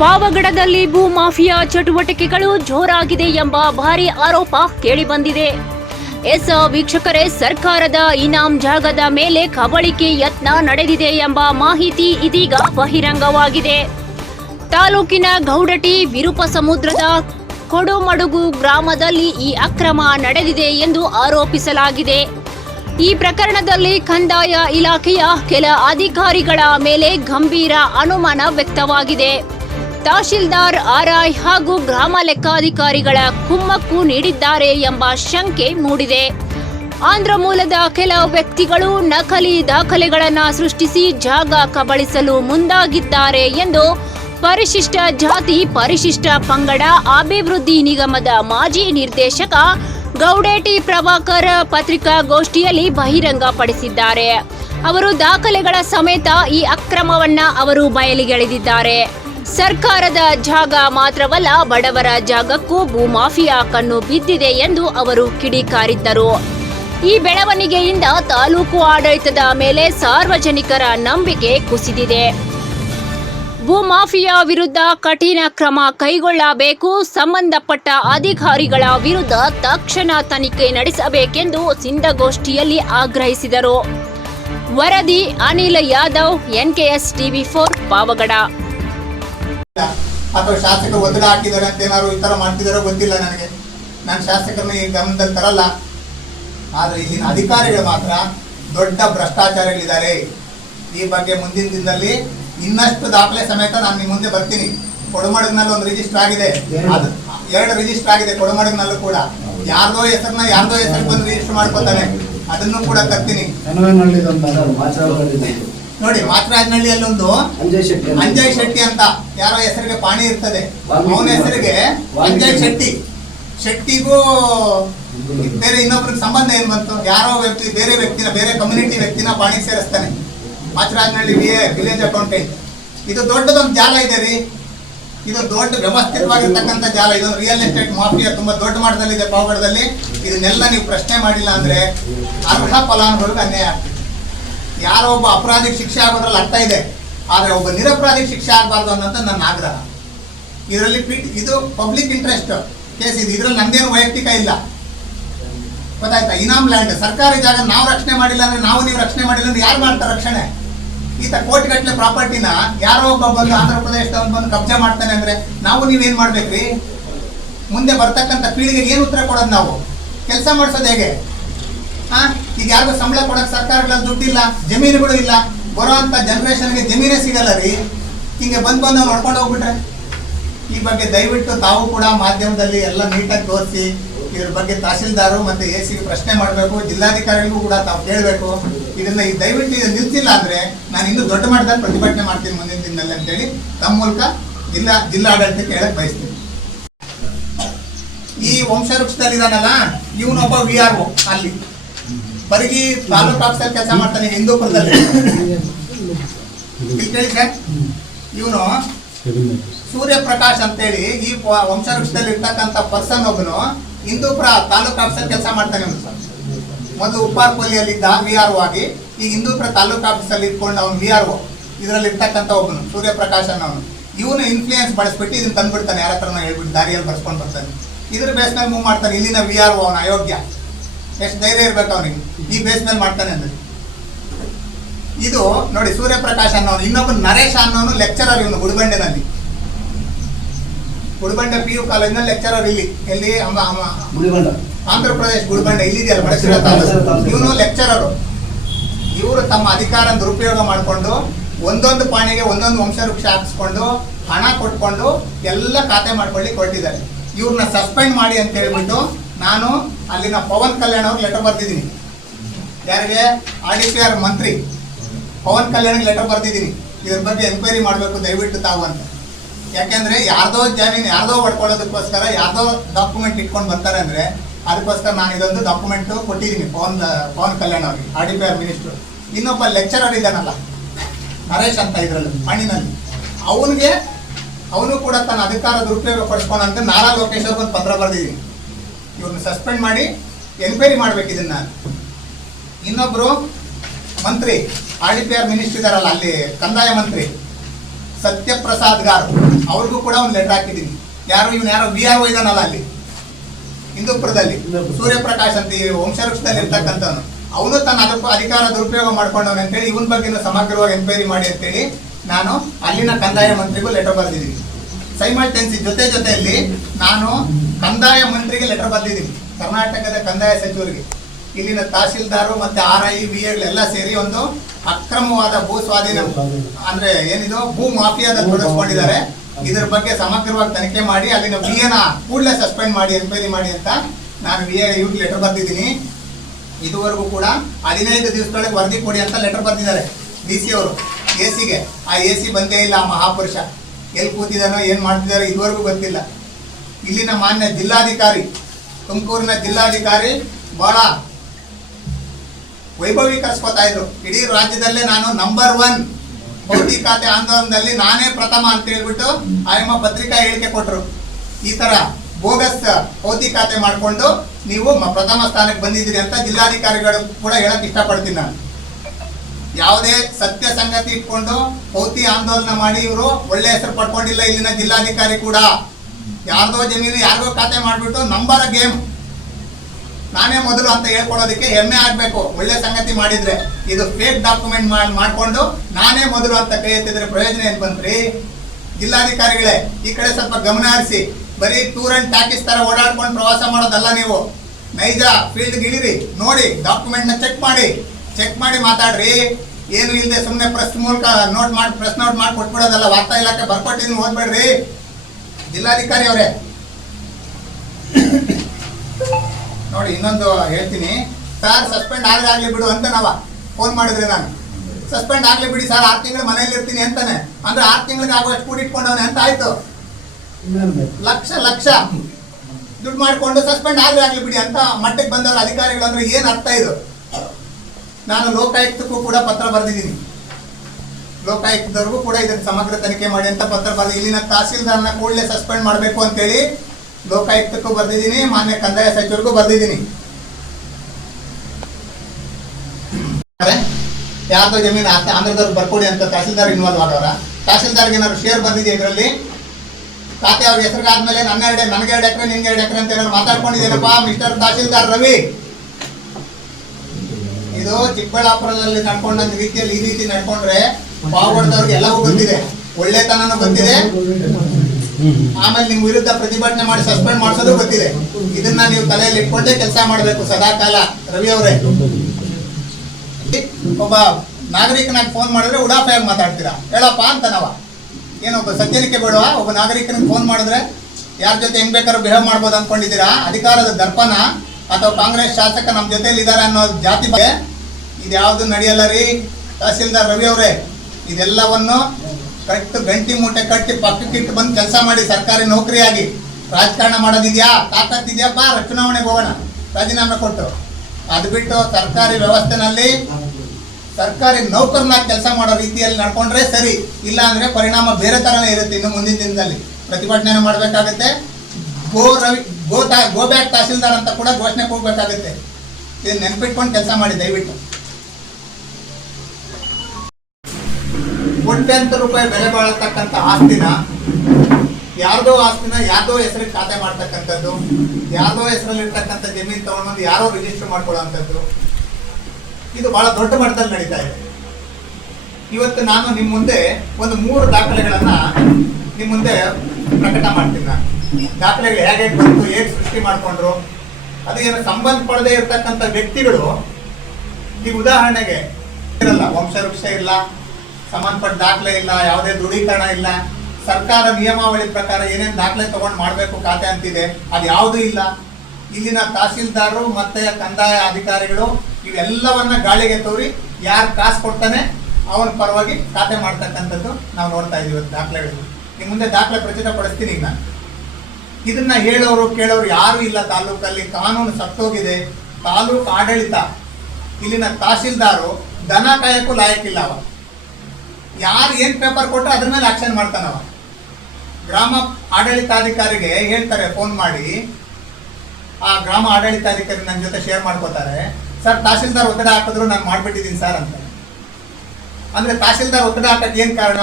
ಪಾವಗಡದಲ್ಲಿ ಭೂ ಮಾಫಿಯಾ ಚಟುವಟಿಕೆಗಳು ಜೋರಾಗಿದೆ ಎಂಬ ಭಾರಿ ಆರೋಪ ಕೇಳಿಬಂದಿದೆ. ವೀಕ್ಷಕರೇ, ಸರ್ಕಾರದ ಇನಾಮ್ ಜಾಗದ ಮೇಲೆ ಕಬಳಿಕೆ ಯತ್ನ ನಡೆದಿದೆ ಎಂಬ ಮಾಹಿತಿ ಇದೀಗ ಬಹಿರಂಗವಾಗಿದೆ. ತಾಲೂಕಿನ ಗೌಡಟಿ ವಿರುಪಸಮುದ್ರದ ಕೊಡುಮಡುಗು ಗ್ರಾಮದಲ್ಲಿ ಈ ಅಕ್ರಮ ನಡೆದಿದೆ ಎಂದು ಆರೋಪಿಸಲಾಗಿದೆ. ಈ ಪ್ರಕರಣದಲ್ಲಿ ಕಂದಾಯ ಇಲಾಖೆಯ ಕೆಲ ಅಧಿಕಾರಿಗಳ ಮೇಲೆ ಗಂಭೀರ ಅನುಮಾನ ವ್ಯಕ್ತವಾಗಿದೆ. ತಹಶೀಲ್ದಾರ್ ಆರ್ಐ ಹಾಗೂ ಗ್ರಾಮ ಲೆಕ್ಕಾಧಿಕಾರಿಗಳ ಕುಮ್ಮಕ್ಕು ನೀಡಿದ್ದಾರೆ ಎಂಬ ಶಂಕೆ ಮೂಡಿದೆ. ಆಂಧ್ರ ಮೂಲದ ಕೆಲ ವ್ಯಕ್ತಿಗಳು ನಕಲಿ ದಾಖಲೆಗಳನ್ನು ಸೃಷ್ಟಿಸಿ ಜಾಗ ಕಬಳಿಸಲು ಮುಂದಾಗಿದ್ದಾರೆ ಎಂದು ಪರಿಶಿಷ್ಟ ಜಾತಿ ಪರಿಶಿಷ್ಟ ಪಂಗಡ ಅಭಿವೃದ್ಧಿ ನಿಗಮದ ಮಾಜಿ ನಿರ್ದೇಶಕ ಗೌಡೇಟಿ ಪ್ರಭಾಕರ್ ಪತ್ರಿಕಾಗೋಷ್ಠಿಯಲ್ಲಿ ಬಹಿರಂಗಪಡಿಸಿದ್ದಾರೆ. ಅವರು ದಾಖಲೆಗಳ ಸಮೇತ ಈ ಅಕ್ರಮವನ್ನ ಅವರು ಬಯಲಿಗೆಳೆದಿದ್ದಾರೆ. ಸರ್ಕಾರದ ಜಾಗ ಮಾತ್ರವಲ್ಲ, ಬಡವರ ಜಾಗಕ್ಕೂ ಭೂಮಾಫಿಯಾ ಕಣ್ಣು ಬಿದ್ದಿದೆ ಎಂದು ಅವರು ಕಿಡಿಕಾರಿದ್ದರು. ಈ ಬೆಳವಣಿಗೆಯಿಂದ ತಾಲೂಕು ಆಡಳಿತದ ಮೇಲೆ ಸಾರ್ವಜನಿಕರ ನಂಬಿಕೆ ಕುಸಿದಿದೆ. ಭೂಮಾಫಿಯಾ ವಿರುದ್ಧ ಕಠಿಣ ಕ್ರಮ ಕೈಗೊಳ್ಳಬೇಕು, ಸಂಬಂಧಪಟ್ಟ ಅಧಿಕಾರಿಗಳ ವಿರುದ್ಧ ತಕ್ಷಣ ತನಿಖೆ ನಡೆಸಬೇಕೆಂದು ಸಿಂಧಗೋಷ್ಠಿಯಲ್ಲಿ ಆಗ್ರಹಿಸಿದರು. ವರದಿ ಅನಿಲ್ ಯಾದವ್, NKS TV4 ಪಾವಗಡ. ಅಥವಾ ಶಾಸಕರು ಒತ್ತಡ ಹಾಕಿದ್ದಾರೆ ಅಂತ ಏನಾದ್ರು ಈ ತರ ಮಾಡ್ತಿದಾರೋ ಗೊತ್ತಿಲ್ಲ ನನಗೆ. ನಾನು ಶಾಸಕರನ್ನ ಈ ಗಮನದಲ್ಲಿ ತರಲ್ಲ. ಆದ್ರೆ ಇಲ್ಲಿನ ಅಧಿಕಾರಿಗಳು ಮಾತ್ರ ದೊಡ್ಡ ಭ್ರಷ್ಟಾಚಾರಗಳಿದ್ದಾರೆ. ಈ ಬಗ್ಗೆ ಮುಂದಿನ ದಿನದಲ್ಲಿ ಇನ್ನಷ್ಟು ದಾಖಲೆ ಸಮೇತ ನಾನು ನಿಮ್ಮ ಮುಂದೆ ಬರ್ತೀನಿ. ಕೊಡಮಡಗ್ನಲ್ಲಿ ಒಂದು ರಿಜಿಸ್ಟರ್ ಆಗಿದೆ, 2 ರಿಜಿಸ್ಟರ್ ಆಗಿದೆ. ಕೊಡಮಡಗ್ನಲ್ಲೂ ಕೂಡ ಯಾರ್ದೋ ಹೆಸರು ಬಂದು ರಿಜಿಸ್ಟರ್ ಮಾಡ್ಕೊತಾನೆ, ಅದನ್ನು ಕೂಡ ತರ್ತೀನಿ. ನೋಡಿ, ಮಾಚರಾಜನಹಳ್ಳಿಯಲ್ಲಿ ಒಂದು ಅಂಜಯ್ ಶೆಟ್ಟಿ ಅಂತ ಯಾರೋ ಹೆಸರಿಗೆ ಪಾಣಿ ಇರ್ತದೆ, ಅವನ ಹೆಸರಿಗೆ ಅಂಜಯ್ ಶೆಟ್ಟಿಗೂ ಬೇರೆ ಇನ್ನೊಬ್ರಿಗೆ ಸಂಬಂಧ ಏನ್ ಬಂತು? ಯಾರೋ ವ್ಯಕ್ತಿ ಬೇರೆ ಕಮ್ಯುನಿಟಿ ವ್ಯಕ್ತಿನ ಪಾಣಿ ಸೇರಿಸ್ತಾನೆ. ಮಾಚರಾಜನಹಳ್ಳಿ ವಿಲೇಜ್ ಅಕೌಂಟೆಂಟ್. ಇದು ದೊಡ್ಡದೊಂದು ಜಾಲ ಇದೆ ರೀ. ಇದು ದೊಡ್ಡ ವ್ಯವಸ್ಥಿತವಾಗಿರ್ತಕ್ಕಂಥ ಜಾಲ. ಇದು ರಿಯಲ್ ಎಸ್ಟೇಟ್ ಮಾಫಿಯಾ ತುಂಬಾ ದೊಡ್ಡ ಮಟ್ಟದಲ್ಲಿದೆ ಪಾವಗಡದಲ್ಲಿ. ಇದನ್ನೆಲ್ಲ ನೀವು ಪ್ರಶ್ನೆ ಮಾಡಿಲ್ಲ ಅಂದ್ರೆ ಅರ್ಹ ಫಲಾನುಭವಿಗೆ ಅನ್ಯಾಯ ಆಗ್ತದೆ. ಯಾರೋ ಒಬ್ಬ ಅಪರಾಧಿಗೆ ಶಿಕ್ಷೆ ಆಗೋದ್ರಲ್ಲಿ ಅರ್ಥ ಇದೆ, ಆದ್ರೆ ಒಬ್ಬ ನಿರಪರಾಧಿಗೆ ಶಿಕ್ಷೆ ಆಗಬಾರ್ದು ಅನ್ನೋದು ನನ್ನ ಆಗ್ರಹ. ಇದರಲ್ಲಿ ಇದು ಪಬ್ಲಿಕ್ ಇಂಟ್ರೆಸ್ಟ್ ಕೇಸ್ ಇದು. ಇದ್ರಲ್ಲಿ ನಂದೇನು ವೈಯಕ್ತಿಕ ಇಲ್ಲ, ಗೊತ್ತಾಯ್ತಾ? ಇನಾಮ್ ಲ್ಯಾಂಡ್, ಸರ್ಕಾರಿ ಜಾಗ ನಾವು ರಕ್ಷಣೆ ಮಾಡಿಲ್ಲ ಅಂದ್ರೆ, ನೀವು ರಕ್ಷಣೆ ಮಾಡಿಲ್ಲ ಅಂದ್ರೆ ಯಾರು ಮಾಡ್ತಾರೆ ರಕ್ಷಣೆ? ಈತ ಕೋಟಿಗಟ್ಟಲೆ ಪ್ರಾಪರ್ಟಿನ ಯಾರೋ ಒಬ್ಬ ಬಂದು ಆಂಧ್ರ ಪ್ರದೇಶದವ್ರು ಬಂದು ಕಬ್ಜಾ ಮಾಡ್ತಾನೆ ಅಂದ್ರೆ ನೀವೇನ್ ಮಾಡ್ಬೇಕ್ರಿ? ಮುಂದೆ ಬರ್ತಕ್ಕಂಥ ಪೀಳಿಗೆಗೆ ಏನು ಉತ್ತರ ಕೊಡೋದು? ನಾವು ಕೆಲಸ ಮಾಡಿಸೋದು ಹೇಗೆ? ಈಗ ಯಾರಿಗೂ ಸಂಬಳ ಕೊಡಕ್ಕೆ ಸರ್ಕಾರಗಳಲ್ಲಿ ದುಡ್ಡಿಲ್ಲ, ಜಮೀನುಗಳು ಇಲ್ಲ. ಬರೋ ಅಂತ ಜನರೇಷನ್ಗೆ ಜಮೀನೇ ಸಿಗಲ್ಲ ರೀ. ಹಿಂಗೆ ಬಂದು ನಾವು ನೋಡ್ಕೊಂಡು ಹೋಗ್ಬಿಟ್ರೆ. ಈ ಬಗ್ಗೆ ದಯವಿಟ್ಟು ತಾವು ಕೂಡ ಮಾಧ್ಯಮದಲ್ಲಿ ಎಲ್ಲ ನೀಟಾಗಿ ತೋರಿಸಿ ಇದ್ರ ಬಗ್ಗೆ ತಹಶೀಲ್ದಾರು ಮತ್ತೆ AC ಪ್ರಶ್ನೆ ಮಾಡಬೇಕು. ಜಿಲ್ಲಾಧಿಕಾರಿಗಳಿಗೂ ಕೂಡ ತಾವು ಕೇಳಬೇಕು. ಇದನ್ನ ದಯವಿಟ್ಟು ಇದು ನಿಲ್ಸಿಲ್ಲ ಅಂದ್ರೆ ನಾನು ಇನ್ನೂ ದೊಡ್ಡ ಮಟ್ಟದಲ್ಲಿ ಪ್ರತಿಭಟನೆ ಮಾಡ್ತೀನಿ ಮುಂದಿನ ದಿನದಲ್ಲಿ ಅಂತೇಳಿ ತಮ್ಮ ಮೂಲಕ ಜಿಲ್ಲಾಡಳಿತಕ್ಕೆ ಹೇಳಕ್ ಬಯಸ್ತೀನಿ. ಈ ವಂಶವೃಕ್ಷದಲ್ಲಿ ಇದಾನಲ್ಲ, ಇವನೊಬ್ಬ VRO ಅಲ್ಲಿ ಬರೀ ತಾಲೂಕು ಆಫೀಸಲ್ಲಿ ಕೆಲಸ ಮಾಡ್ತಾನೆ ಹಿಂದೂಪುರದಲ್ಲಿ. ಕೇಳಿ ಸರ್, ಇವನು ಸೂರ್ಯಪ್ರಕಾಶ್ ಅಂತೇಳಿ ಈ ವಂಶವೃಕ್ಷದಲ್ಲಿ ಇರ್ತಕ್ಕಂಥ ಪರ್ಸನ್ ಒಬ್ಬನು ಹಿಂದೂಪುರ ತಾಲೂಕು ಆಫೀಸಲ್ಲಿ ಕೆಲಸ ಮಾಡ್ತಾನೆ. ಮೊದಲು ಉಪ್ಪಾರಪಲ್ಲಿಯಲ್ಲಿದ್ದ VRO ಆಗಿ ಈಗ ಹಿಂದೂಪುರ ತಾಲೂಕು ಆಫೀಸಲ್ಲಿ ಇಟ್ಕೊಂಡು ಅವನು VRO ಇದರಲ್ಲಿ ಇರ್ತಕ್ಕಂಥ ಒಬ್ಬನು ಸೂರ್ಯಪ್ರಕಾಶ್ ಅನ್ನೋನು. ಇವನು ಇನ್ಫ್ಲೂಯೆನ್ಸ್ ಬಳಸ್ಬಿಟ್ಟು ಇದನ್ನ ತಂದ್ಬಿಡ್ತಾನೆ, ಯಾರ ಹತ್ರನೋ ಹೇಳ್ಬಿಟ್ಟು ದಾರಿಯಲ್ಲಿ ಬರ್ಸ್ಕೊಂಡು ಬರ್ತಾನೆ. ಇದ್ರ ಬೇಸ್ ಮೇಲೆ ಮೂವ್ ಮಾಡ್ತಾನೆ. ಇಲ್ಲಿನ VRO ಅವನ ಅಯೋಗ್ಯ. ಎಷ್ಟು ಧೈರ್ಯ ಇರ್ಬೇಕು ಅವನಿಗೆ ಈ ಬೇಸ್ ಮೇಲೆ ಮಾಡ್ತಾನೆ ಅಂದ್ರೆ. ಇದು ನೋಡಿ, ಸೂರ್ಯಪ್ರಕಾಶ್ ಅನ್ನೋನು. ಇನ್ನೊಬ್ಬ ನರೇಶ್ ಅನ್ನೋನು ಲೆಕ್ಚರರ್. ಇವನು ಗುಡಿಬಂಡೆನಲ್ಲಿ, ಗುಡಿಬಂಡೆ PU ಕಾಲೇಜ್ನಲ್ಲಿ ಲೆಕ್ಚರರ್. ಎಲ್ಲಿ ಆಂಧ್ರ ಪ್ರದೇಶ ಗುಡಿಬಂಡೆ ಇಲ್ಲಿದೆಯಲ್ಲ, ಬಡಸಿರ ತಾಲೂಕು. ಇವನು ಲೆಕ್ಚರರು. ಇವರು ತಮ್ಮ ಅಧಿಕಾರ ದುರುಪಯೋಗ ಮಾಡಿಕೊಂಡು ಒಂದೊಂದು ಪಾಣಿಗೆ ಒಂದೊಂದು ವಂಶವೃಕ್ಷ ಹಾಕಿಸ್ಕೊಂಡು ಹಣ ಕೊಟ್ಕೊಂಡು ಎಲ್ಲ ಖಾತೆ ಮಾಡ್ಕೊಳ್ಳಿ ಕೊಟ್ಟಿದ್ದಾರೆ. ಇವ್ರನ್ನ ಸಸ್ಪೆಂಡ್ ಮಾಡಿ ಅಂತ ಹೇಳ್ಬಿಟ್ಟು ನಾನು ಅಲ್ಲಿನ ಪವನ್ ಕಲ್ಯಾಣ್ ಅವ್ರಿಗೆ ಲೆಟರ್ ಬರ್ತಿದ್ದೀನಿ. ಯಾರಿಗೆ? RDPR ಮಂತ್ರಿ ಪವನ್ ಕಲ್ಯಾಣ್ಗೆ ಲೆಟರ್ ಬರ್ತಿದ್ದೀನಿ. ಇದ್ರ ಬಗ್ಗೆ ಎನ್ಕ್ವೈರಿ ಮಾಡಬೇಕು ದಯವಿಟ್ಟು ತಾವು ಅಂತ. ಯಾಕೆಂದ್ರೆ ಯಾರ್ದೋ ಜಮೀನು ಯಾರ್ದೋ ಪಡ್ಕೊಳ್ಳೋದಕ್ಕೋಸ್ಕರ ಯಾರ್ದೋ ಡಾಕ್ಯುಮೆಂಟ್ ಇಟ್ಕೊಂಡು ಬರ್ತಾರೆ ಅಂದ್ರೆ ಅದಕ್ಕೋಸ್ಕರ ನಾನು ಇದೊಂದು ಡಾಕ್ಯುಮೆಂಟ್ ಕೊಟ್ಟಿದ್ದೀನಿ ಪವನ್ ಕಲ್ಯಾಣ್ ಅವ್ರಿಗೆ, RDPR ಮಿನಿಸ್ಟರ್. ಇನ್ನೊಬ್ಬ ಲೆಕ್ಚರರ್ ಇದ್ದಾನಲ್ಲ ನರೇಶ್ ಅಂತ ಇದ್ರಲ್ಲಿ ಮಣ್ಣಿನಲ್ಲಿ, ಅವನು ಕೂಡ ತನ್ನ ಅಧಿಕಾರ ದುರುಪಯೋಗ ಪಡಿಸ್ಕೊಂಡಂತೆ ನಾರಾ ಲೋಕೇಶ್ ಅವ್ರಿಗೆ ಒಂದು ಪತ್ರ ಬರೆದಿದ್ದೀನಿ. ಇವ್ರನ್ನ ಸಸ್ಪೆಂಡ್ ಮಾಡಿ ಎನ್ಕ್ವೈರಿ ಮಾಡ್ಬೇಕು ಇದನ್ನ. ಇನ್ನೊಬ್ರು ಮಂತ್ರಿ RDPR ಮಿನಿಸ್ಟರ್ ಇದಾರಲ್ಲ ಅಲ್ಲಿ ಕಂದಾಯ ಮಂತ್ರಿ ಸತ್ಯಪ್ರಸಾದ್ ಗಾರ್ ಅವ್ರಿಗೂ ಕೂಡ ಒಂದು ಲೆಟರ್ ಹಾಕಿದ್ದೀನಿ. ಯಾರೋ VRO ಇದಾನಲ್ಲ ಅಲ್ಲಿ ಹಿಂದೂಪುರದಲ್ಲಿ, ಸೂರ್ಯಪ್ರಕಾಶ್ ಅಂತ ಈ ವಂಶವೃಕ್ಷದಲ್ಲಿ ಇರ್ತಕ್ಕಂಥವನು, ಅವನು ತನ್ನ ಅಧಿಕಾರ ದುರುಪಯೋಗ ಮಾಡ್ಕೊಂಡವನು ಅಂತೇಳಿ ಇವನ್ ಬಗ್ಗೆ ಸಮಗ್ರವಾಗಿ ಎನ್ಕ್ವೈರಿ ಮಾಡಿ ಅಂತೇಳಿ ನಾನು ಅಲ್ಲಿನ ಕಂದಾಯ ಮಂತ್ರಿಗೂ ಲೆಟರ್ ಬರೆದಿದ್ದೀನಿ. ಸೈಮಲ್ಟೆನ್ಸಿ ಜೊತೆಯಲ್ಲಿ ನಾನು ಕಂದಾಯ ಮಂತ್ರಿಗೆ ಲೆಟರ್ ಬರೆದಿದ್ದೀನಿ, ಕರ್ನಾಟಕದ ಕಂದಾಯ ಸಚಿವರಿಗೆ. ಇಲ್ಲಿನ ತಹಸೀಲ್ದಾರು ಮತ್ತೆ RI VAಗಳೆಲ್ಲ ಸೇರಿ ಒಂದು ಅಕ್ರಮವಾದ ಭೂ ಸ್ವಾಧೀನ ಅಂದ್ರೆ ಏನಿದು ಭೂ ಮಾಫಿಯಾದಲ್ಲಿ ತೊಡಗಿಸ್ಕೊಂಡಿದ್ದಾರೆ. ಇದ್ರ ಬಗ್ಗೆ ಸಮಗ್ರವಾಗಿ ತನಿಖೆ ಮಾಡಿ ಅಲ್ಲಿನ VAನ ಕೂಡಲೇ ಸಸ್ಪೆಂಡ್ ಮಾಡಿ ಎನ್ಕ್ವೈರಿ ಮಾಡಿ ಅಂತ ನಾನು VA ಇವ್ರಿಗೆ ಲೆಟರ್ ಬರ್ದಿದ್ದೀನಿ. ಇದುವರೆಗೂ ಕೂಡ 15 ದಿವಸದೊಳಗೆ ವರದಿ ಕೊಡಿ ಅಂತ ಲೆಟರ್ ಬರ್ದಿದ್ದಾರೆ DC ಅವರು AC ಗೆ. ಆ AC ಬಂದೇ ಇಲ್ಲ. ಆ ಮಹಾಪುರುಷ ಎಲ್ಲಿ ಕೂತಿದಾನೋ ಏನ್ ಮಾಡ್ತಿದಾರೋ ಇದುವರೆಗೂ ಗೊತ್ತಿಲ್ಲ. ಇಲ್ಲಿನ ಮಾನ್ಯ ಜಿಲ್ಲಾಧಿಕಾರಿ, ತುಮಕೂರಿನ ಜಿಲ್ಲಾಧಿಕಾರಿ ಬಹಳ ವೈಭವೀಕರಿಸ್ಕೊತಾ ಇದ್ರು. ಇಡೀ ರಾಜ್ಯದಲ್ಲೇ ನಾನು ನಂಬರ್ 1 ಭೌತಿ ಖಾತೆ ಆಂದೋಲನದಲ್ಲಿ ನಾನೇ ಪ್ರಥಮ ಅಂತ ಹೇಳ್ಬಿಟ್ಟು ಆಯಮ್ಮ ಪತ್ರಿಕಾ ಹೇಳಿಕೆ ಕೊಟ್ಟರು. ಈ ತರ ಬೋಗಸ್ ಭೌತಿ ಖಾತೆ ಮಾಡಿಕೊಂಡು ನೀವು ಪ್ರಥಮ ಸ್ಥಾನಕ್ಕೆ ಬಂದಿದ್ದೀರಿ ಅಂತ ಜಿಲ್ಲಾಧಿಕಾರಿಗಳು ಕೂಡ ಹೇಳಕ್ ಇಷ್ಟಪಡ್ತೀನಿ ನಾನು. ಯಾವುದೇ ಸತ್ಯ ಸಂಗತಿ ಇಟ್ಕೊಂಡು ಭೌತಿ ಆಂದೋಲನ ಮಾಡಿ ಇವರು ಒಳ್ಳೆ ಹೆಸರು ಪಡ್ಕೊಂಡಿಲ್ಲ. ಇಲ್ಲಿನ ಜಿಲ್ಲಾಧಿಕಾರಿ ಕೂಡ ಯಾರ್ದೋ ಜಮೀನು ಯಾರಿಗೋ ಖಾತೆ ಮಾಡ್ಬಿಟ್ಟು ನಂಬರ್ ಗೇಮ್ ನಾನೇ ಮೊದಲು ಅಂತ ಹೇಳ್ಕೊಡೋದಕ್ಕೆ ಹೆಮ್ಮೆ ಆಗ್ಬೇಕು. ಒಳ್ಳೆ ಸಂಗತಿ ಮಾಡಿದ್ರೆ ಇದು ಫೇಕ್ ಡಾಕ್ಯುಮೆಂಟ್ ಮಾಡ್ಕೊಂಡು ನಾನೇ ಮೊದಲು ಅಂತ ಕೈ ಎತ್ತಿದ್ರೆ ಪ್ರಯೋಜನ ಏನ್ ಬಂತ್ರಿ? ಜಿಲ್ಲಾಧಿಕಾರಿಗಳೇ ಈ ಕಡೆ ಸ್ವಲ್ಪ ಗಮನ ಹರಿಸಿ. ಬರೀ ಟೂರ್ ಅಂಡ್ ಟ್ಯಾಕಿಸ್ ತರ ಓಡಾಡ್ಕೊಂಡು ಪ್ರವಾಸ ಮಾಡೋದಲ್ಲ, ನೀವು ನೈಜ ಫೀಲ್ಡ್ ಇಳಿರಿ, ನೋಡಿ ಡಾಕ್ಯುಮೆಂಟ್ ನ ಚೆಕ್ ಮಾಡಿ ಮಾತಾಡ್ರಿ. ಏನು ಇಲ್ಲದೆ ಸುಮ್ಮನೆ ಪ್ರೆಸ್ ಮೂಲಕ ಪ್ರೆಸ್ ನೋಟ್ ಮಾಡಿ ಕೊಟ್ಬಿಡೋದಲ್ಲ. ವಾರ್ತಾ ಇಲಾಖೆ ಬರ್ಕೊಟ್ಟಿದ್ದೀನಿ, ಓದ್ಬೇಡ್ರಿ ಜಿಲ್ಲಾಧಿಕಾರಿ ಅವರೇ. ನೋಡಿ ಇನ್ನೊಂದು ಹೇಳ್ತೀನಿ ಸರ್, ಸಸ್ಪೆಂಡ್ ಆಗ್ಲಿ ಬಿಡು ಅಂತ ಫೋನ್ ಮಾಡಿದ್ರೆ ನಾನು ಸಸ್ಪೆಂಡ್ ಆಗ್ಲಿ ಬಿಡಿ ಸರ್, 6 ತಿಂಗಳು ಮನೇಲಿ ಇರ್ತೀನಿ ಅಂತಾನೆ. ಅಂದ್ರೆ 6 ತಿಂಗಳಿಗೆ ಆಗುವಷ್ಟು ಕೂಡಿಟ್ಕೊಂಡವನೆ ಅಂತ ಆಯ್ತು. ಲಕ್ಷ ದುಡ್ಡು ಮಾಡ್ಕೊಂಡು ಸಸ್ಪೆಂಡ್ ಆಗ್ಲಿ ಬಿಡಿ ಅಂತ ಮಟ್ಟಕ್ಕೆ ಬಂದವರು ಅಧಿಕಾರಿಗಳು ಅಂದ್ರೆ ಏನ್ ಅರ್ಥ ಇದು? ನಾನು ಲೋಕಾಯುಕ್ತಕ್ಕೂ ಕೂಡ ಪತ್ರ ಬರೆದಿದ್ದೀನಿ. ಲೋಕಾಯುಕ್ತದವ್ರಿಗೂ ಕೂಡ ಇದನ್ನ ಸಮಗ್ರ ತನಿಖೆ ಮಾಡಿ ಅಂತ ಪತ್ರ ಬರೆದು ಇಲ್ಲಿನ ತಹಸೀಲ್ದಾರ್ನ ಕೂಡಲೇ ಸಸ್ಪೆಂಡ್ ಮಾಡಬೇಕು ಅಂತೇಳಿ ಲೋಕಾಯುಕ್ತಕ್ಕೂ ಬರ್ದಿದ್ದೀನಿ, ಮಾನ್ಯ ಕಂದಾಯ ಸಚಿವರಿಗೂ ಬರ್ದಿದ್ದೀನಿ. ಯಾರ್ದೋ ಜಮೀನು ಆಂಧ್ರದವ್ರು ಬರ್ಕೊಡಿ ಅಂತ ತಹಸೀಲ್ದಾರ್ ಇನ್ವಾಲ್ವ್ ಆಗೋರ. ತಹಸೀಲ್ದಾರ್ಗೆ ಏನಾದ್ರು ಶೇರ್ ಬಂದಿದೆ ಇದರಲ್ಲಿ? ಖಾತೆ ಅವ್ರ ಹೆಸರಿಗಾದ್ಮೇಲೆ ನನಗೆ 2 ಎಕರೆ ನಿನ್ಗೆ 2 ಎಕರೆ ಅಂತ ಏನಾದ್ರು ಮಾತಾಡ್ಕೊಂಡಿದ್ದೇನಪ್ಪ ಮಿಸ್ಟರ್ ತಹಸೀಲ್ದಾರ್ ರವಿ? ಇದು ಚಿಕ್ಕಬಳ್ಳಾಪುರದಲ್ಲಿ ನಡ್ಕೊಂಡ ರೀತಿಯಲ್ಲಿ ಈ ರೀತಿ ನಡ್ಕೊಂಡ್ರೆ ಪಾವಗಡದವ್ರಿಗೆ ಎಲ್ಲವೂ ಗೊತ್ತಿದೆ, ಒಳ್ಳೆತನನೂ ಗೊತ್ತಿದೆ, ಆಮೇಲೆ ನಿಮ್ ವಿರುದ್ಧ ಪ್ರತಿಭಟನೆ ಮಾಡಿ ಸಸ್ಪೆಂಡ್ ಮಾಡಿಸೋದು ಗೊತ್ತಿದೆ. ಇದನ್ನ ನೀವು ತಲೆಯಲ್ಲಿ ಇಟ್ಕೊಂಡೇ ಕೆಲಸ ಮಾಡಬೇಕು ಸದಾಕಾಲ. ರವಿ ಅವರೇ, ಒಬ್ಬ ನಾಗರಿಕನಾಗಿ ಫೋನ್ ಮಾಡಿದ್ರೆ ಉಡಾಫೆಯಾಗಿ ಮಾತಾಡ್ತೀರಾ, ಹೇಳಪ್ಪ ಅಂತ ಏನೊಬ್ಬ ಸಜ್ಜನಿಕೆ ಬೇಡವಾ? ಒಬ್ಬ ನಾಗರಿಕನಿಗೆ ಫೋನ್ ಮಾಡಿದ್ರೆ ಯಾರ ಜೊತೆ ಹೆಂಗ್ ಬೇಕಾದ್ರೂ ಬಿಹೇವ್ ಮಾಡ್ಬೋದು ಅನ್ಕೊಂಡಿದ್ದೀರಾ? ಅಧಿಕಾರದ ದರ್ಪಣ ಅಥವಾ ಕಾಂಗ್ರೆಸ್ ಶಾಸಕ ನಮ್ಮ ಜೊತೆಲಿ ಇದ್ದಾರೆ ಅನ್ನೋ ಜಾತಿ ಬಗ್ಗೆ ಇದ್ಯಾವುದು ನಡೆಯಲ್ಲ ರೀ ತಹಸೀಲ್ದಾರ್ ರವಿ ಅವರೇ. ಇದೆಲ್ಲವನ್ನು ಕರೆಕ್ಟ್ ಗಂಟಿ ಮೂಟೆ ಕಟ್ಟಿ ಪಕ್ಕಕ್ಕಿಟ್ಟು ಬಂದು ಕೆಲಸ ಮಾಡಿ ಸರ್ಕಾರಿ ನೌಕರಿಯಾಗಿ. ರಾಜಕಾರಣ ಮಾಡೋದಿದ್ಯಾ? ತಾಕತ್ತಿದ್ಯಾಪ್ಪ? ಚುನಾವಣೆಗೆ ಹೋಗೋಣ ರಾಜೀನಾಮೆ ಕೊಟ್ಟು. ಅದು ಬಿಟ್ಟು ಸರ್ಕಾರಿ ವ್ಯವಸ್ಥೆನಲ್ಲಿ ಸರ್ಕಾರಿ ನೌಕರನಾಗಿ ಕೆಲಸ ಮಾಡೋ ರೀತಿಯಲ್ಲಿ ನಡ್ಕೊಂಡ್ರೆ ಸರಿ. ಇಲ್ಲ ಅಂದ್ರೆ ಪರಿಣಾಮ ಬೇರೆ ತರನೇ ಇರುತ್ತೆ. ಇನ್ನು ಮುಂದಿನ ದಿನದಲ್ಲಿ ಪ್ರತಿಭಟನೆ ಮಾಡಬೇಕಾಗುತ್ತೆ. ಗೋ ಬ್ಯಾಕ್ ತಹಸೀಲ್ದಾರ್ ಅಂತ ಕೂಡ ಘೋಷಣೆ ಹೋಗ್ಬೇಕಾಗುತ್ತೆ. ಇದನ್ನ ನೆನ್ಪಿಟ್ಕೊಂಡು ಕೆಲಸ ಮಾಡಿ ದಯವಿಟ್ಟು. ಕೋಟ್ಯಾಂತರ ರೂಪಾಯಿ ಬೆಲೆ ಬಾಳತಕ್ಕಂಥ ಆಸ್ತಿನ ಯಾರ್ದೋ ಹೆಸರಿಗೆ ಖಾತೆ ಮಾಡ್ತಕ್ಕಂಥದ್ದು, ಯಾರ್ದೋ ಹೆಸರಲ್ಲಿ ಇರ್ತಕ್ಕಂಥ ಜಮೀನು ತಗೊಂಡು ಯಾರೋ ರಿಜಿಸ್ಟರ್ ಮಾಡ್ಕೊಳ್ಳೋಂಥದ್ದು, ಇದು ಬಹಳ ದೊಡ್ಡ ಮಟ್ಟದಲ್ಲಿ ನಡೀತಾ ಇದೆ. ಇವತ್ತು ನಾನು ನಿಮ್ಮ ಮುಂದೆ ಒಂದು 3 ದಾಖಲೆಗಳನ್ನ ನಿಮ್ಮ ಮುಂದೆ ಪ್ರಕಟ ಮಾಡ್ತೀನಿ. ನಾನು ದಾಖಲೆಗಳು ಹೇಗೆ ಬಂತು, ಹೇಗೆ ಸೃಷ್ಟಿ ಮಾಡ್ಕೊಂಡ್ರು, ಅದು ಏನು ಸಂಬಂಧಪಡದೆ ಇರತಕ್ಕಂಥ ವ್ಯಕ್ತಿಗಳು. ಈಗ ಉದಾಹರಣೆಗೆ ಇರಲ್ಲ, ವಂಶವೃಕ್ಷ ಇಲ್ಲ, ಸಂಬಂಧಪಟ್ಟ ದಾಖಲೆ ಇಲ್ಲ, ಯಾವುದೇ ದೃಢೀಕರಣ ಇಲ್ಲ, ಸರ್ಕಾರ ನಿಯಮಾವಳಿ ಪ್ರಕಾರ ಏನೇನು ದಾಖಲೆ ತಗೊಂಡು ಮಾಡಬೇಕು ಖಾತೆ ಅಂತಿದೆ, ಅದು ಯಾವುದೂ ಇಲ್ಲ. ಇಲ್ಲಿನ ತಹಸೀಲ್ದಾರರು ಮತ್ತೆ ಕಂದಾಯ ಅಧಿಕಾರಿಗಳು ಇವೆಲ್ಲವನ್ನ ಗಾಳಿಗೆ ತೋರಿ ಯಾರು ಕಾಸು ಕೊಡ್ತಾನೆ ಅವನ ಪರವಾಗಿ ಖಾತೆ ಮಾಡ್ತಕ್ಕಂಥದ್ದು ನಾವು ನೋಡ್ತಾ ಇದೀವಿ ದಾಖಲೆಗಳು. ನಿಮ್ಮ ಮುಂದೆ ದಾಖಲೆ ಪ್ರಚುರಪಡಿಸ್ತೀನಿ ಈಗ ನಾನು. ಇದನ್ನ ಹೇಳೋರು ಕೇಳೋರು ಯಾರು ಇಲ್ಲ ತಾಲೂಕಲ್ಲಿ. ಕಾನೂನು ಸತ್ತೋಗಿದೆ. ತಾಲೂಕು ಆಡಳಿತ, ಇಲ್ಲಿನ ತಹಸೀಲ್ದಾರು ದನ ಕಾಯಕ್ಕೂ ಲಾಯಕ್ಕಿಲ್ಲ. ಅವ ಯಾರು ಏನ್ ಪೇಪರ್ ಕೊಟ್ಟರೆ ಅದ್ರ ಮೇಲೆ ಆಕ್ಷನ್ ಮಾಡ್ತಾನವ. ಗ್ರಾಮ ಆಡಳಿತಾಧಿಕಾರಿಗೆ ಹೇಳ್ತಾರೆ ಫೋನ್ ಮಾಡಿ, ಆ ಗ್ರಾಮ ಆಡಳಿತಾಧಿಕಾರಿ ನನ್ನ ಜೊತೆ ಶೇರ್ ಮಾಡ್ಕೋತಾರೆ, ಸರ್ ತಹಸೀಲ್ದಾರ್ ಒತ್ತಡ ಹಾಕಿದ್ರು ನಾನು ಮಾಡ್ಬಿಟ್ಟಿದ್ದೀನಿ ಸರ್ ಅಂತ. ಅಂದ್ರೆ ತಹಸೀಲ್ದಾರ್ ಒತ್ತಡ ಹಾಕಕ್ಕೆ ಏನ್ ಕಾರಣ?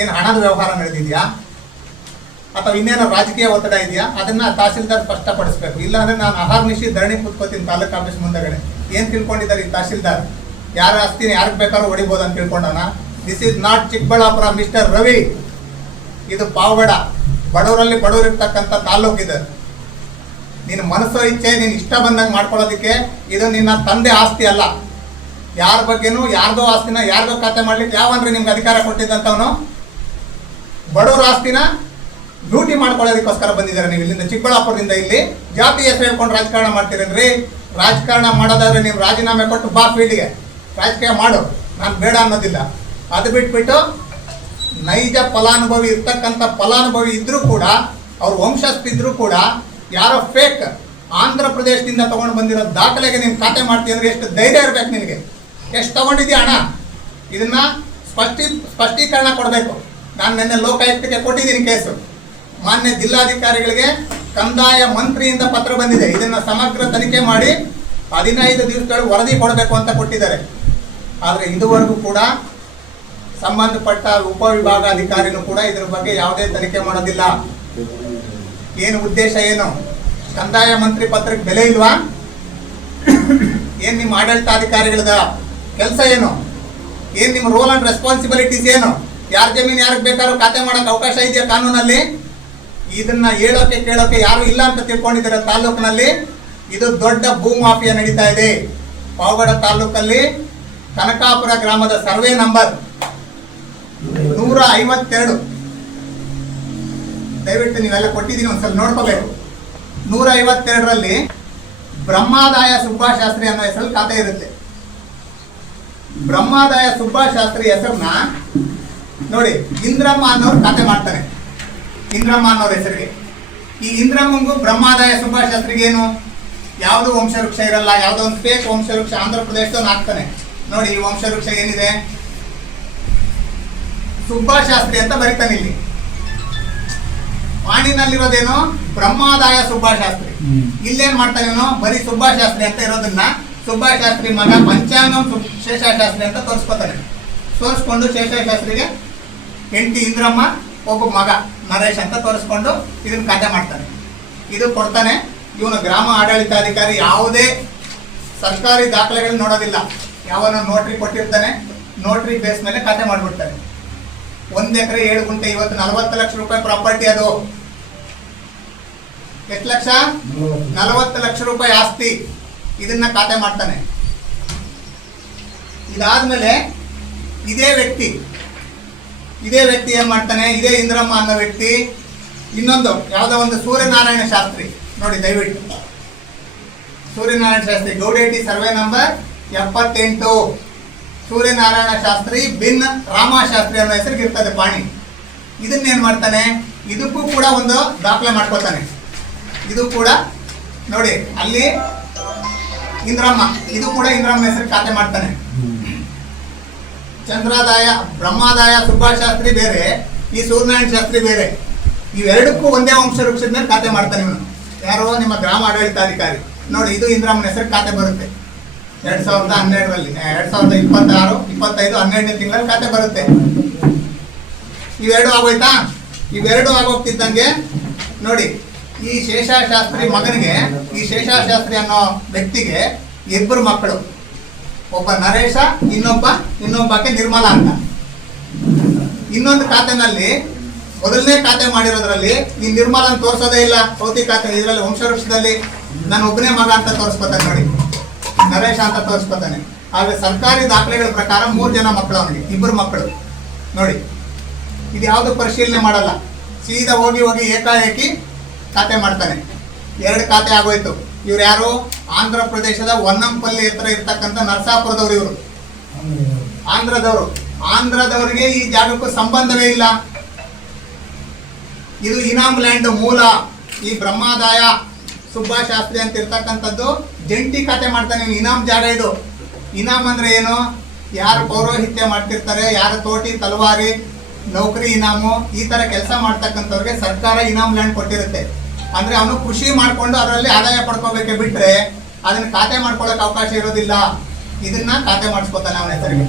ಏನು ಹಣದ ವ್ಯವಹಾರ ನಡೆದಿದೆಯಾ ಅಥವಾ ಇನ್ನೇನೋ ರಾಜಕೀಯ ಒತ್ತಡ ಇದೆಯಾ, ಅದನ್ನ ತಹಸೀಲ್ದಾರ್ ಸ್ಪಷ್ಟಪಡಿಸ್ಬೇಕು. ಇಲ್ಲಾಂದ್ರೆ ನಾನು ಅಹರ್ನಿಶಿ ಧರಣಿ ಕೂತ್ಕೋತೀನಿ ತಾಲೂಕು ಆಫೀಸ್ ಮುಂದಗಡೆ. ಏನು ತಿಳ್ಕೊಂಡಿದ್ದಾರೆ ಈ ತಹಸೀಲ್ದಾರ್? ಯಾರ ಆಸ್ತಿನ ಯಾರಿಗೆ ಬೇಕಾದ್ರೂ ಹೊಡಿಬೋದು ಅಂತ ತಿಳ್ಕೊಂಡಾನ? This is not Chikkaballapur mister Ravi, ಇದು ಪಾವಗಡ, ಬಡವರಲ್ಲಿ ಬಡವರು ಇರ್ತಕ್ಕಂಥ ತಾಲೂಕು ಇದು. ನಿನ್ನ ಮನಸ್ಸೋ ಇಚ್ಛೆ ನೀನು ಇಷ್ಟ ಬಂದಂಗೆ ಮಾಡ್ಕೊಳ್ಳೋದಕ್ಕೆ ಇದು ನಿನ್ನ ತಂದೆ ಆಸ್ತಿ ಅಲ್ಲ. ಯಾರ ಬಗ್ಗೆನೂ ಯಾರ್ದೋ ಆಸ್ತಿನ ಯಾರ್ದೋ ಖಾತೆ ಮಾಡ್ಲಿಕ್ಕೆ ಯಾವನ್ರಿ ನಿಮ್ಗೆ ಅಧಿಕಾರ ಕೊಟ್ಟಿದ್ದಂಥವನು? ಬಡವರ ಆಸ್ತಿನ ಡ್ಯೂಟಿ ಮಾಡ್ಕೊಳ್ಳೋದಕ್ಕೋಸ್ಕರ ಬಂದಿದ್ದಾರೆ ನೀವು ಇಲ್ಲಿಂದ ಚಿಕ್ಕಬಳ್ಳಾಪುರದಿಂದ. ಇಲ್ಲಿ ಜಾತಿ ಹೆಸರು ಹೇಳ್ಕೊಂಡು ರಾಜಕಾರಣ ಮಾಡ್ತೀರೇನ್ರಿ? ರಾಜಕಾರಣ ಮಾಡೋದಾದ್ರೆ ನೀವು ರಾಜೀನಾಮೆ ಕೊಟ್ಟು ಬಾ ಫೀಲ್ಡ್ಗೆ ರಾಜಕೀಯ ಮಾಡು, ನಾನು ಬೇಡ ಅನ್ನೋದಿಲ್ಲ. ಅದು ಬಿಟ್ಬಿಟ್ಟು ನೈಜ ಫಲಾನುಭವಿ ಇರ್ತಕ್ಕಂಥ ಫಲಾನುಭವಿ ಇದ್ರೂ ಕೂಡ, ಅವ್ರ ವಂಶಸ್ಥಿದ್ರು ಕೂಡ ಯಾರೋ ಫೇಕ್ ಆಂಧ್ರ ಪ್ರದೇಶದಿಂದ ತಗೊಂಡು ಬಂದಿರೋ ದಾಖಲೆಗೆ ನೀನು ಖಾತೆ ಮಾಡ್ತೀಯ ಅಂದ್ರೆ ಎಷ್ಟು ಧೈರ್ಯ ಇರ್ಬೇಕು ನಿನಗೆ? ಎಷ್ಟು ತಗೊಂಡಿದ್ಯಾ ಹಣ? ಇದನ್ನ ಸ್ಪಷ್ಟೀಕರಣ ಕೊಡಬೇಕು. ನಾನು ನಿನ್ನೆ ಲೋಕಾಯುಕ್ತಕ್ಕೆ ಕೊಟ್ಟಿದ್ದೀನಿ ಕೇಸು. ಮಾನ್ಯ ಜಿಲ್ಲಾಧಿಕಾರಿಗಳಿಗೆ ಕಂದಾಯ ಮಂತ್ರಿಯಿಂದ ಪತ್ರ ಬಂದಿದೆ. ಇದನ್ನ ಸಮಗ್ರ ತನಿಖೆ ಮಾಡಿ 15 ದಿವಸಗಳು ವರದಿ ಕೊಡಬೇಕು ಅಂತ ಕೊಟ್ಟಿದ್ದಾರೆ. ಆದರೆ ಇದುವರೆಗೂ ಕೂಡ ಸಂಬಂಧಪಟ್ಟ ಉಪವಿಭಾಗಾಧಿಕಾರಿನೂ ಕೂಡ ಇದ್ರ ಬಗ್ಗೆ ಯಾವುದೇ ತನಿಖೆ ಮಾಡೋದಿಲ್ಲ. ಏನು ಉದ್ದೇಶ? ಏನು? ಕಂದಾಯ ಮಂತ್ರಿ ಪತ್ರಕ್ಕೆ ಬೆಲೆ ಇಲ್ವಾ? ಏನು ನಿಮ್ಮ ಆಡಳಿತಾಧಿಕಾರಿಗಳದ ಕೆಲಸ ಏನು? ಏನು ನಿಮ್ಮ ರೋಲ್ ಅಂಡ್ ರೆಸ್ಪಾನ್ಸಿಬಿಲಿಟೀಸ್ ಏನು? ಯಾರ ಜಮೀನು ಯಾರಿಗೆ ಬೇಕಾದ್ರೂ ಖಾತೆ ಮಾಡೋಕೆ ಅವಕಾಶ ಇದೆಯಾ ಕಾನೂನಲ್ಲಿ? ಇದನ್ನ ಹೇಳೋಕೆ ಕೇಳೋಕೆ ಯಾರು ಇಲ್ಲ ಅಂತ ತಿಳ್ಕೊಂಡಿದ್ದಾರೆ ತಾಲೂಕಿನಲ್ಲಿ. ಇದು ದೊಡ್ಡ ಭೂಮಾಫಿಯಾ ನಡೀತಾ ಇದೆ. ಪಾವಗಡ ತಾಲೂಕಲ್ಲಿ ಕನಕಾಪುರ ಗ್ರಾಮದ ಸರ್ವೆ ನಂಬರ್ 152, ದಯವಿಟ್ಟು ನೀವೆಲ್ಲ ಕೊಟ್ಟಿದ್ದೀನಿ, ಒಂದ್ಸಲ ನೋಡ್ಕೋಬೇಕು. 152ರಲ್ಲಿ ಬ್ರಹ್ಮಾದಾಯ ಸುಬ್ಬಾಶಾಸ್ತ್ರಿ ಅನ್ನೋ ಹೆಸರಲ್ಲಿ ಖಾತೆ ಇರುತ್ತೆ. ಬ್ರಹ್ಮಾದಾಯ ಸುಬ್ಬಾಶಾಸ್ತ್ರಿ ಹೆಸರನ್ನ ನೋಡಿ, ಇಂದ್ರಮ್ಮ ಅನ್ನೋರು ಖಾತೆ ಮಾಡ್ತಾರೆ. ಇಂದ್ರಮ್ಮ ಅನ್ನೋರ ಹೆಸರಿಗೆ. ಈ ಇಂದ್ರಮ್ಮಂಗೂ ಬ್ರಹ್ಮಾದಾಯ ಸುಬ್ಬಾಶಾಸ್ತ್ರಿಗೆ ಏನು ಯಾವುದು ವಂಶವೃಕ್ಷ ಇರಲ್ಲ. ಯಾವುದೋ ಒಂದು ಫೇಕ್ ವಂಶವೃಕ್ಷ ಆಂಧ್ರ ಪ್ರದೇಶದವನು ಹಾಕ್ತಾನೆ. ನೋಡಿ, ಈ ವಂಶವೃಕ್ಷ ಏನಿದೆ, ಸುಬ್ಬಾಶಾಸ್ತ್ರಿ ಅಂತ ಬರೀತಾನೆ. ಇಲ್ಲಿ ಪಾಣಿನಲ್ಲಿರೋದೇನು ಬ್ರಹ್ಮಾದಾಯ ಸುಬ್ಬಾಶಾಸ್ತ್ರಿ. ಇಲ್ಲೇನ್ ಮಾಡ್ತಾನೆ ಇವನು? ಬರೀ ಸುಬ್ಬಾಶಾಸ್ತ್ರಿ ಅಂತ ಇರೋದನ್ನ ಸುಬ್ಬಾಶಾಸ್ತ್ರಿ ಮಗ ಪಂಚಾಂಗಂ ಶೇಷಾಶಾಸ್ತ್ರಿ ಅಂತ ತೋರಿಸ್ಕೊತಾನೆ. ತೋರಿಸ್ಕೊಂಡು ಶೇಷಾಶಾಸ್ತ್ರಿಗೆ ಹೆಂಡತಿ ಇಂದ್ರಮ್ಮ, ಒಬ್ಬ ಮಗ ನರೇಶ್ ಅಂತ ತೋರಿಸ್ಕೊಂಡು ಇದನ್ನ ಖಾತೆ ಮಾಡ್ತಾನೆ. ಇದು ಕೊಡ್ತಾನೆ. ಇವನು ಗ್ರಾಮ ಆಡಳಿತಾಧಿಕಾರಿ ಯಾವುದೇ ಸರ್ಕಾರಿ ದಾಖಲೆಗಳನ್ನ ನೋಡೋದಿಲ್ಲ. ಯಾವನ ನೋಟ್ರಿ ಕೊಟ್ಟಿರ್ತಾನೆ, ನೋಟ್ರಿ ಬೇಸ್ ಮೇಲೆ ಖಾತೆ ಮಾಡ್ಬಿಡ್ತಾನೆ. 1 ಎಕರೆ 7 ಗುಂಟೆ, ಇವತ್ತು 40 ಲಕ್ಷ ರೂಪಾಯಿ ಪ್ರಾಪರ್ಟಿ. ಅದು ಎಷ್ಟು ಲಕ್ಷ? 40 ಲಕ್ಷ ರೂಪಾಯಿ ಆಸ್ತಿ. ಇದನ್ನ ಖಾತೆ ಮಾಡ್ತಾನೆ. ಇದಾದ್ಮೇಲೆ ಇದೇ ವ್ಯಕ್ತಿ ಏನ್ ಮಾಡ್ತಾನೆ? ಇದೇ ಇಂದ್ರಮ್ಮ ಅನ್ನೋ ವ್ಯಕ್ತಿ ಇನ್ನೊಂದು ಯಾವುದೋ ಒಂದು ಸೂರ್ಯನಾರಾಯಣ ಶಾಸ್ತ್ರಿ, ನೋಡಿ ದಯವಿಟ್ಟು, ಸೂರ್ಯನಾರಾಯಣ ಶಾಸ್ತ್ರಿ, ಗೌಡೇಟಿ ಸರ್ವೆ ನಂಬರ್ 78, ಸೂರ್ಯನಾರಾಯಣ ಶಾಸ್ತ್ರಿ ಬಿನ್ ರಾಮಶಾಸ್ತ್ರಿ ಅನ್ನೋ ಹೆಸರಿಗೆ ಇರ್ತದೆ ಪಾಣಿ. ಇದನ್ನೇನ್ ಮಾಡ್ತಾನೆ? ಇದಕ್ಕೂ ಕೂಡ ಒಂದು ದಾಖಲೆ ಮಾಡ್ಕೊತಾನೆ. ಇದು ಕೂಡ ನೋಡಿ, ಅಲ್ಲಿ ಇಂದ್ರಮ್ಮ, ಇದು ಕೂಡ ಇಂದ್ರಮ್ಮ ಹೆಸರು ಖಾತೆ ಮಾಡ್ತಾನೆ. ಚಂದ್ರಾದಾಯ ಬ್ರಹ್ಮಾದಾಯ ಸುಬ್ಬಾಶಾಸ್ತ್ರಿ ಬೇರೆ, ಈ ಸೂರ್ಯನಾರಾಯಣ ಶಾಸ್ತ್ರಿ ಬೇರೆ. ಇವೆರಡಕ್ಕೂ ಒಂದೇ ವಂಶವೃಕ್ಷದ ಮೇಲೆ ಖಾತೆ ಮಾಡ್ತಾನೆ ಇವನು. ಯಾರೋ ನಿಮ್ಮ ಗ್ರಾಮ ಆಡಳಿತಾಧಿಕಾರಿ. ನೋಡಿ, ಇದು ಇಂದ್ರಮ್ಮನ ಹೆಸರು ಖಾತೆ ಬರುತ್ತೆ. 2012ರಲ್ಲಿ 2026, 25, 12ನೇ ತಿಂಗಳಲ್ಲಿ ಖಾತೆ ಬರುತ್ತೆ. ಇವೆರಡು ಆಗೋಯ್ತಾ? ಇವೆರಡು ಆಗೋಗ್ತಿದ್ದಂಗೆ ನೋಡಿ, ಈ ಶೇಷಾಶಾಸ್ತ್ರಿ ಮಗನಿಗೆ, ಈ ಶೇಷಾಶಾಸ್ತ್ರಿ ಅನ್ನೋ ವ್ಯಕ್ತಿಗೆ 2 ಮಕ್ಕಳು. ಒಬ್ಬ ನರೇಶ, ಇನ್ನೊಬ್ಬಕ್ಕೆ ನಿರ್ಮಲಾ ಅಂತ. ಇನ್ನೊಂದು ಖಾತೆನಲ್ಲಿ, ಮೊದಲನೇ ಖಾತೆ ಮಾಡಿರೋದ್ರಲ್ಲಿ ಈ ನಿರ್ಮಲನ್ ತೋರಿಸೋದೇ ಇಲ್ಲ. ಸೌತಿ ಖಾತೆ ಇದರಲ್ಲಿ ವಂಶವೃಕ್ಷದಲ್ಲಿ ನಾನು ಒಬ್ಬನೇ ಮಗ ಅಂತ ತೋರಿಸ್ಕೊತಾನೆ. ನೋಡಿ, ನರೇಶ ಅಂತ ತೋರಿಸ್ಕೊತಾನೆ. ಆದ್ರೆ ಸರ್ಕಾರಿ ದಾಖಲೆಗಳ ಪ್ರಕಾರ 3 ಜನ ಮಕ್ಕಳು ಅವನಿಗೆ, 2 ಮಕ್ಕಳು. ನೋಡಿ, ಇದು ಯಾವುದು ಪರಿಶೀಲನೆ ಮಾಡಲ್ಲ, ಸೀದಾ ಹೋಗಿ ಏಕಾಏಕಿ ಖಾತೆ ಮಾಡ್ತಾನೆ. 2 ಖಾತೆ ಆಗೋಯ್ತು. ಇವ್ರು ಯಾರು? ಆಂಧ್ರ ಪ್ರದೇಶದ ವನ್ನಂಪಲ್ಲಿ ಹತ್ರ ಇರ್ತಕ್ಕಂಥ ನರಸಾಪುರದವ್ರು. ಇವರು ಆಂಧ್ರದವರಿಗೆ ಈ ಜಾಗಕ್ಕೂ ಸಂಬಂಧವೇ ಇಲ್ಲ. ಇದು ಇನಾಮ್ ಲ್ಯಾಂಡ್ ಮೂಲ. ಈ ಬ್ರಹ್ಮಾದಾಯ ಸುಬ್ಬಾಶಾಸ್ತ್ರಿ ಅಂತ ಇರ್ತಕ್ಕಂಥದ್ದು ಜಂಟಿ ಖಾತೆ ಮಾಡ್ತಾನೆ. ಇನಾಮ್ ಜಾಗ ಇದು. ಇನಾಮ್ ಅಂದ್ರೆ ಏನು? ಯಾರು ಪೌರೋಹಿತ್ಯ ಮಾಡ್ತಿರ್ತಾರೆ, ಯಾರು ತೋಟಿ ತಲವಾರಿ ನೌಕರಿ ಇನಾಮು ಈ ತರ ಕೆಲಸ ಮಾಡ್ತಕ್ಕಂಥವ್ರಿಗೆ ಸರ್ಕಾರ ಇನಾಮ್ ಲ್ಯಾಂಡ್ ಕೊಟ್ಟಿರುತ್ತೆ. ಅಂದ್ರೆ ಅವನು ಕೃಷಿ ಮಾಡ್ಕೊಂಡು ಅದರಲ್ಲಿ ಆದಾಯ ಪಡ್ಕೋಬೇಕೆ ಬಿಟ್ರೆ ಅದನ್ನ ಖಾತೆ ಮಾಡ್ಕೊಳ್ಳೋಕೆ ಅವಕಾಶ ಇರೋದಿಲ್ಲ. ಇದನ್ನ ಖಾತೆ ಮಾಡಿಸ್ಕೊತಾನೆ ಅವನ ಹೆಸರಿಗೆ.